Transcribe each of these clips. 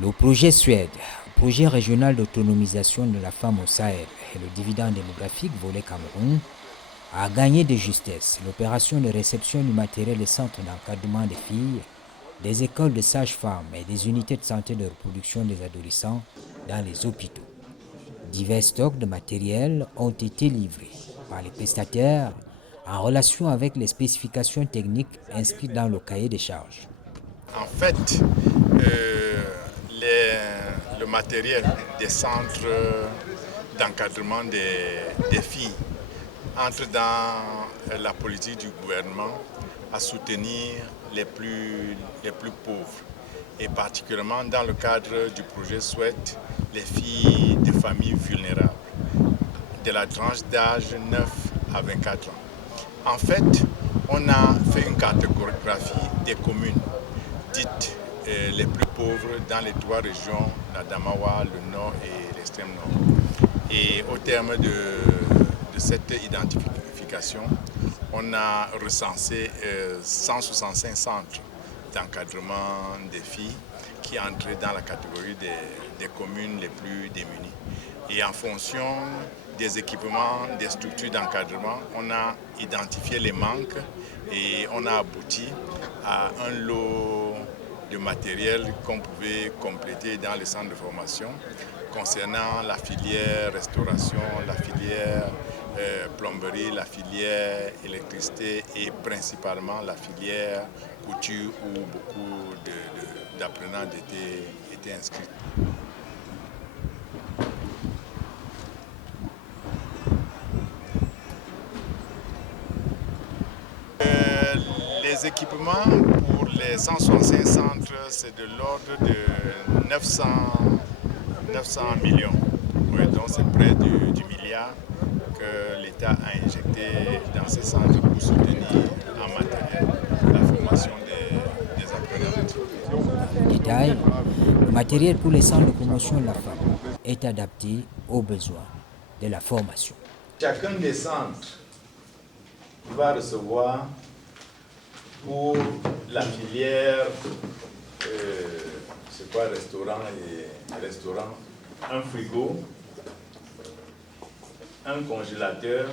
Le projet Suède, projet régional d'autonomisation de la femme au Sahel et le dividende démographique volet Cameroun, a gagné de justesse l'opération de réception du matériel des centres d'encadrement des filles, des écoles de sages-femmes et des unités de santé de reproduction des adolescents dans les hôpitaux. Divers stocks de matériel ont été livrés par les prestataires en relation avec les spécifications techniques inscrites dans le cahier des charges. En fait, le matériel des centres d'encadrement des filles entre dans la politique du gouvernement à soutenir les plus pauvres. Et particulièrement dans le cadre du projet SWET, les filles de familles vulnérables, de la tranche d'âge 9 à 24 ans. En fait, on a fait une cartographie des communes dites les plus pauvres dans les trois régions, la Damawa, le Nord et l'extrême Nord. Et au terme de cette identification, on a recensé 165 centres d'encadrement des filles qui entraient dans la catégorie des communes les plus démunies. Et en fonction des équipements, des structures d'encadrement, on a identifié les manques et on a abouti à un lot de matériel qu'on pouvait compléter dans les centres de formation concernant la filière restauration, la filière plomberie, la filière électricité et principalement la filière couture où beaucoup d'apprenants étaient inscrits. Les équipements pour les 165 centres, c'est de l'ordre de 900 millions. Oui, donc c'est près du milliard que l'État a injecté dans ces centres pour soutenir en matériel la formation des apprenants. En détail, le matériel pour les centres de promotion de la femme est adapté aux besoins de la formation. Chacun des centres va recevoir pour la filière restaurant, un frigo, un congélateur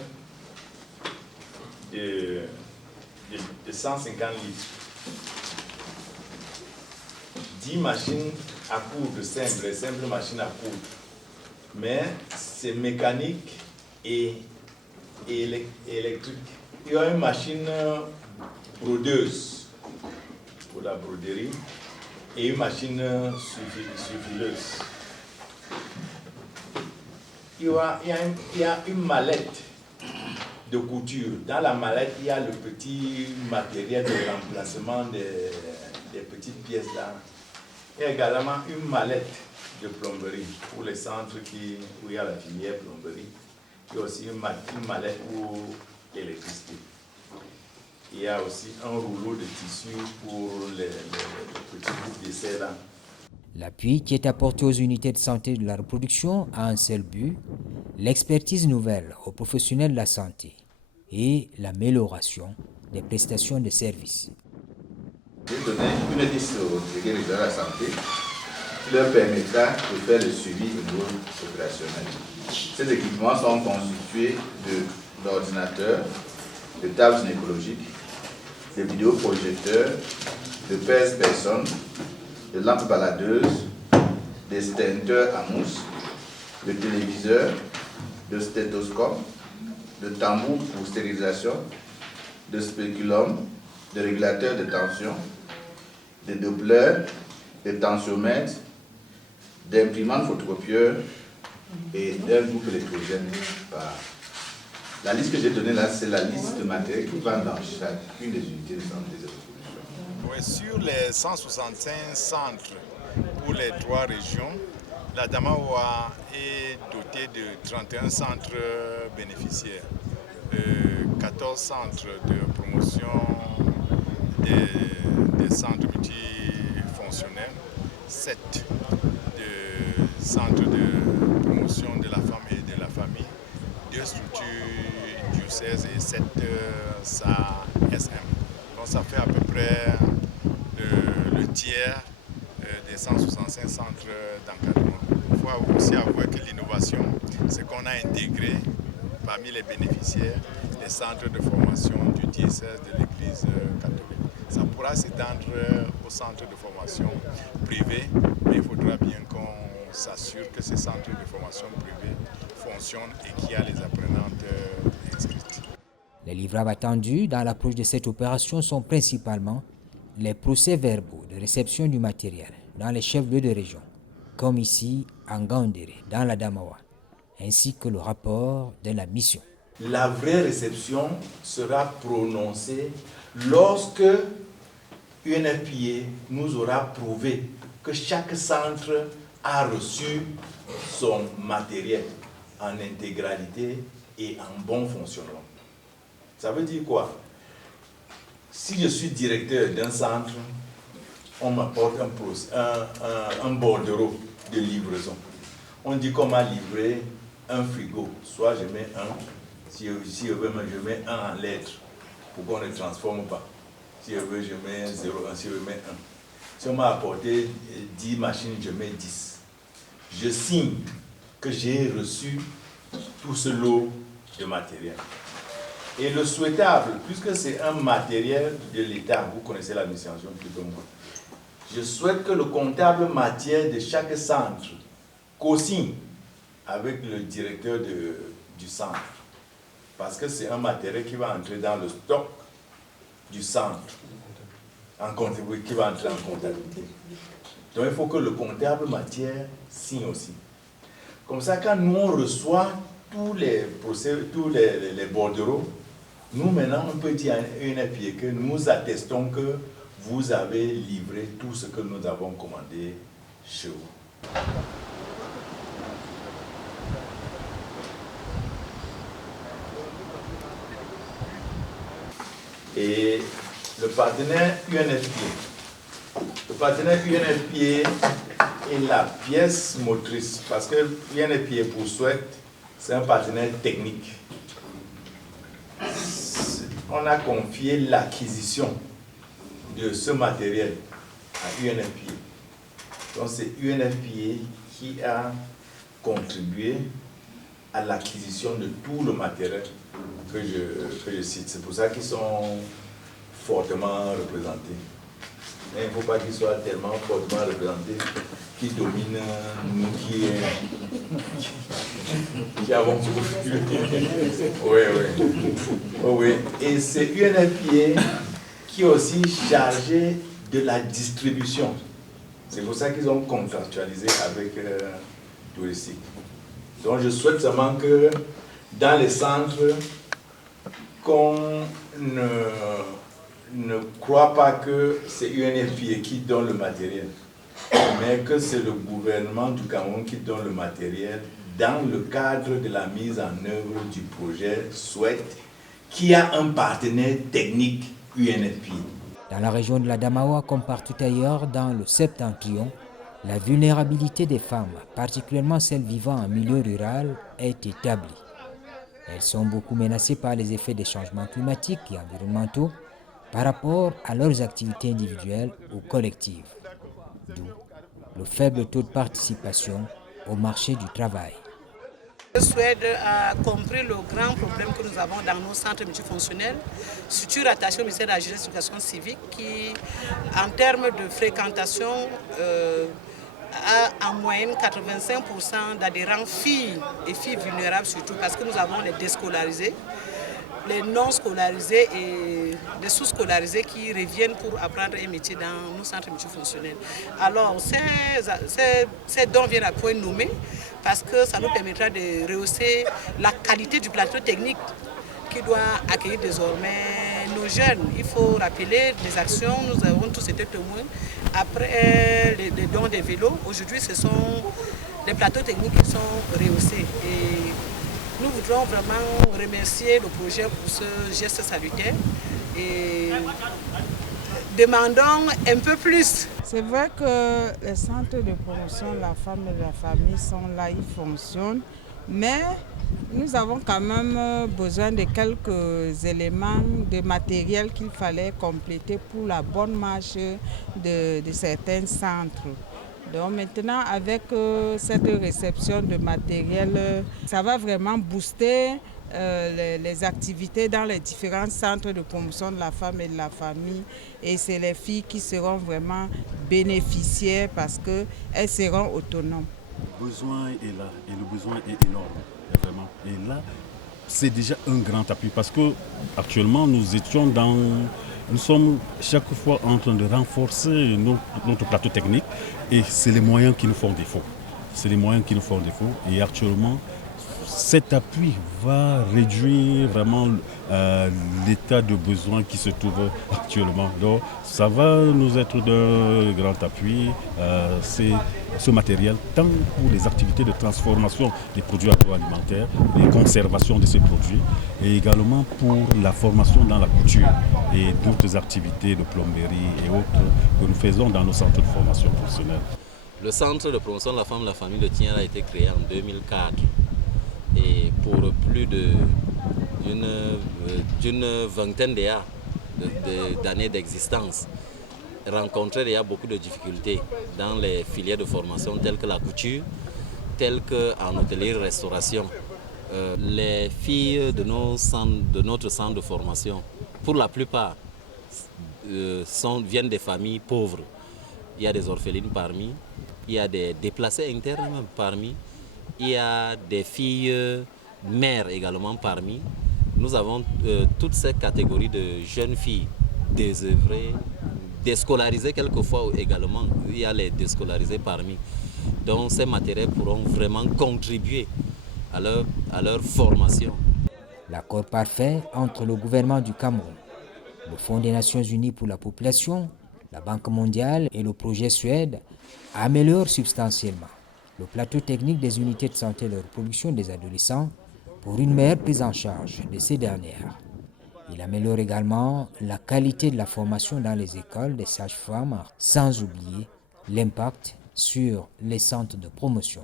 de 150 litres, 10 machines à coudre simples machines à coudre, mais c'est mécanique et électrique. Il y a une machine brodeuse pour la broderie et une machine suffileuse. Il y a une mallette de couture. Dans la mallette, il y a le petit matériel de remplacement des petites pièces là. Il y a également une mallette de plomberie pour les centres où il y a la filière plomberie. Il y a aussi une mallette pour l'électricité. Il y a aussi un rouleau de tissu pour les petits bouts d'essai là. L'appui qui est apporté aux unités de santé de la reproduction a un seul but, l'expertise nouvelle aux professionnels de la santé et l'amélioration des prestations de services. Je vais donner une liste aux délégués de la santé qui leur permettra de faire le suivi au niveau opérationnel. Ces équipements sont constitués d'ordinateurs, de tables gynécologiques, de vidéoprojecteurs, de pèse-personnes, de lampes baladeuses, de stenteurs à mousse, de téléviseurs, de stéthoscopes, de tambours pour stérilisation, de spéculum, de régulateurs de tension, de doubleurs, de tensiomètres, d'imprimantes photocopieurs et d'un groupe électrogène par. La liste que j'ai donnée là, c'est la liste de matériel qui va dans chacune des unités de santé de reproduction. Oui, sur les 165 centres pour les trois régions, la Damawa est dotée de 31 centres bénéficiaires, 14 centres de promotion des centres multifonctionnels, 7 centres de promotion de la femme et de la famille, 2 structures diocèses et 7 SASM. Donc ça fait à peu près le tiers des 165 centres d'encadrement. Il faut aussi avouer que l'innovation, c'est qu'on a intégré parmi les bénéficiaires les centres de formation du diocèse de l'Église catholique. Ça pourra s'étendre aux centres de formation privés, mais il faudra bien qu'on s'assure que ces centres de formation privés fonctionnent et qu'il y a les apprenantes inscrites. Les livrables attendus dans l'approche de cette opération sont principalement les procès-verbaux de réception du matériel dans les chefs-lieux de région, comme ici en Ngaoundéré, dans la Damawa, ainsi que le rapport de la mission. La vraie réception sera prononcée lorsque UNFPA nous aura prouvé que chaque centre a reçu son matériel en intégralité et en bon fonctionnement. Ça veut dire quoi? Si je suis directeur d'un centre, on m'apporte un bordereau de livraison. On dit qu'on m'a livré un frigo. Soit je mets un, si je veux, je mets un en lettres pour qu'on ne transforme pas. Si je veux, je mets 0,1, si je mets 1. Si on m'a apporté 10 machines, je mets 10. Je signe que j'ai reçu tout ce lot de matériel. Et le souhaitable, puisque c'est un matériel de l'État, vous connaissez l'administration plus que moi, je souhaite que le comptable matière de chaque centre co-signe avec le directeur du centre. Parce que c'est un matériel qui va entrer dans le stock du centre, qui va entrer en comptabilité. Donc il faut que le comptable matière signe aussi. Comme ça, quand nous on reçoit tous les bordereaux, nous maintenant on peut dire à UNFPA que nous attestons que vous avez livré tout ce que nous avons commandé chez vous. Et le partenaire UNFPA. Le partenaire UNFPA est la pièce motrice parce que UNFPA pour souhaite, c'est un partenaire technique. On a confié l'acquisition de ce matériel à UNFPA. Donc c'est UNFPA qui a contribué à l'acquisition de tout le matériel que je cite. C'est pour ça qu'ils sont fortement représentés. Mais il ne faut pas qu'ils soient tellement fortement représentés qu'ils dominent nous qui avons beaucoup. Oui. Et c'est UNFPA qui est aussi chargé de la distribution. C'est pour ça qu'ils ont contractualisé avec Touristique. Donc je souhaite seulement que dans les centres, qu'on ne croit pas que c'est UNFPA qui donne le matériel, mais que c'est le gouvernement du Cameroun qui donne le matériel dans le cadre de la mise en œuvre du projet SWET, qui a un partenaire technique UNFPA. Dans la région de la Damawa, comme partout ailleurs dans le septentrion, la vulnérabilité des femmes, particulièrement celles vivant en milieu rural, est établie. Elles sont beaucoup menacées par les effets des changements climatiques et environnementaux par rapport à leurs activités individuelles ou collectives, d'où le faible taux de participation au marché du travail. Le Suède a compris le grand problème que nous avons dans nos centres multifonctionnels, surtout rattachés au ministère de la Jeunesse et de l'Éducation civique, qui, en termes de fréquentation, a en moyenne 85% d'adhérents filles et filles vulnérables surtout, parce que nous avons les déscolarisés, les non scolarisés et les sous-scolarisés qui reviennent pour apprendre un métier dans nos centres multifonctionnels. Alors, ces dons viennent à point nommé parce que ça nous permettra de rehausser la qualité du plateau technique qui doit accueillir désormais nos jeunes. Il faut rappeler les actions, nous avons tous été témoins. Après les dons des vélos, aujourd'hui ce sont les plateaux techniques qui sont rehaussés. Et nous voudrons vraiment remercier le projet pour ce geste salutaire et demandons un peu plus. C'est vrai que les centres de promotion de la femme et de la famille sont là, ils fonctionnent, mais nous avons quand même besoin de quelques éléments de matériel qu'il fallait compléter pour la bonne marche de certains centres. Donc maintenant, avec cette réception de matériel, ça va vraiment booster les activités dans les différents centres de promotion de la femme et de la famille. Et c'est les filles qui seront vraiment bénéficiaires parce qu'elles seront autonomes. Le besoin est là et le besoin est énorme, vraiment. Et là, c'est déjà un grand appui parce que actuellement nous sommes chaque fois en train de renforcer notre plateau technique et c'est les moyens qui nous font défaut. C'est les moyens qui nous font défaut et actuellement cet appui va réduire vraiment l'état de besoin qui se trouve actuellement. Donc ça va nous être de grand appui, ce matériel, tant pour les activités de transformation des produits agroalimentaires, les conservations de ces produits, et également pour la formation dans la couture et d'autres activités de plomberie et autres que nous faisons dans nos centres de formation professionnelle. Le centre de promotion de la femme et de la famille de Tignal a été créé en 2004. Et pour plus d'une vingtaine d'années d'existence, rencontrait déjà beaucoup de difficultés dans les filières de formation telles que la couture, telles qu'en hôtellerie-restauration. Les filles de notre centre de formation, pour la plupart, viennent des familles pauvres. Il y a des orphelines parmi, il y a des déplacés internes même parmi. Il y a des filles mères également parmi. Nous avons toutes ces catégories de jeunes filles désœuvrées, déscolarisées quelquefois également. Il y a les déscolarisées parmi. Donc ces matériels pourront vraiment contribuer à leur formation. L'accord parfait entre le gouvernement du Cameroun, le Fonds des Nations Unies pour la population, la Banque mondiale et le projet Suède améliore substantiellement le plateau technique des unités de santé et de reproduction des adolescents pour une meilleure prise en charge de ces dernières. Il améliore également la qualité de la formation dans les écoles des sages-femmes, sans oublier l'impact sur les centres de promotion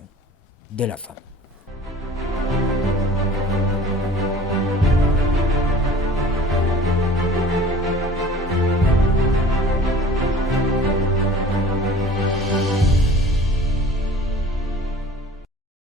de la femme.